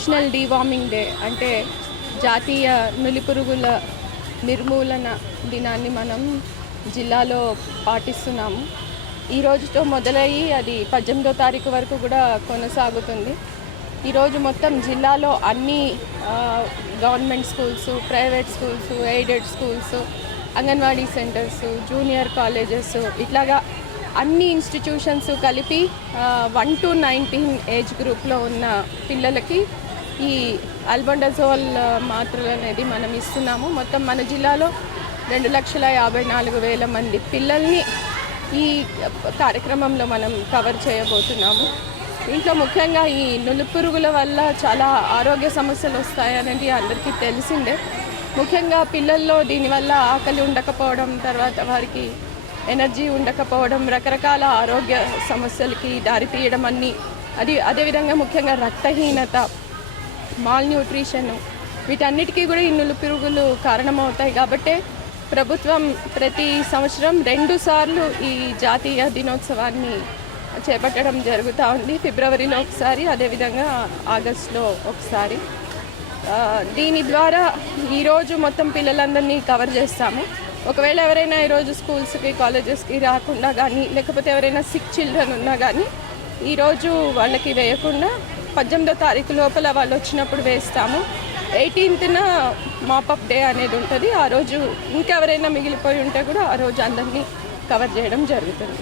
National deworming day అంటే జాతీయ నులిపురుగుల నిర్మూలన దినాన్ని మనం జిల్లాలో పాటిస్తున్నాము. ఈ రోజుతో మొదలయ్యి అది 18వ తారీఖు వరకు కూడా కొనసాగుతుంది. ఈరోజు మొత్తం జిల్లాలో అన్ని government schools, private schools, aided schools, anganwadi centres, junior colleges ఇట్లాగా అన్ని ఇన్స్టిట్యూషన్స్ కలిపి 1 to 19 ఏజ్ గ్రూప్లో ఉన్న పిల్లలకి ఈ ఆల్బెండజోల్ మాత్రలు అనేది మనం ఇస్తున్నాము. మొత్తం మన జిల్లాలో 2,54,000 మంది పిల్లల్ని ఈ కార్యక్రమంలో మనం కవర్ చేయబోతున్నాము. దీంట్లో ముఖ్యంగా ఈ నులిపురుగుల వల్ల చాలా ఆరోగ్య సమస్యలు వస్తాయనేది అందరికీ తెలిసిందే. ముఖ్యంగా పిల్లల్లో దీనివల్ల ఆకలి ఉండకపోవడం, తర్వాత వారికి ఎనర్జీ ఉండకపోవడం, రకరకాల ఆరోగ్య సమస్యలకి దారితీయడం అదేవిధంగా ముఖ్యంగా రక్తహీనత, మాల్ న్యూట్రిషన్ వీటన్నిటికీ కూడా ఈ నులిపురుగులు కారణమవుతాయి. కాబట్టి ప్రభుత్వం ప్రతి సంవత్సరం 2 సార్లు ఈ జాతీయ దినోత్సవాన్ని చేపట్టడం జరుగుతూ ఉంది. ఫిబ్రవరిలో ఒకసారి, అదేవిధంగా ఆగస్టులో ఒకసారి. దీని ద్వారా ఈరోజు మొత్తం పిల్లలందరినీ కవర్ చేస్తాము. ఒకవేళ ఎవరైనా ఈరోజు స్కూల్స్కి, కాలేజెస్కి రాకుండా కానీ, లేకపోతే ఎవరైనా సిక్ చిల్డ్రన్ ఉన్నా కానీ ఈరోజు వాళ్ళకి వేయకుండా 18వ తారీఖు లోపల వాళ్ళు వచ్చినప్పుడు వేస్తాము. 18న మాపప్ డే అనేది ఉంటుంది. ఆ రోజు ఇంకెవరైనా మిగిలిపోయి ఉంటే కూడా ఆ రోజు అందరినీ కవర్ చేయడం జరుగుతుంది.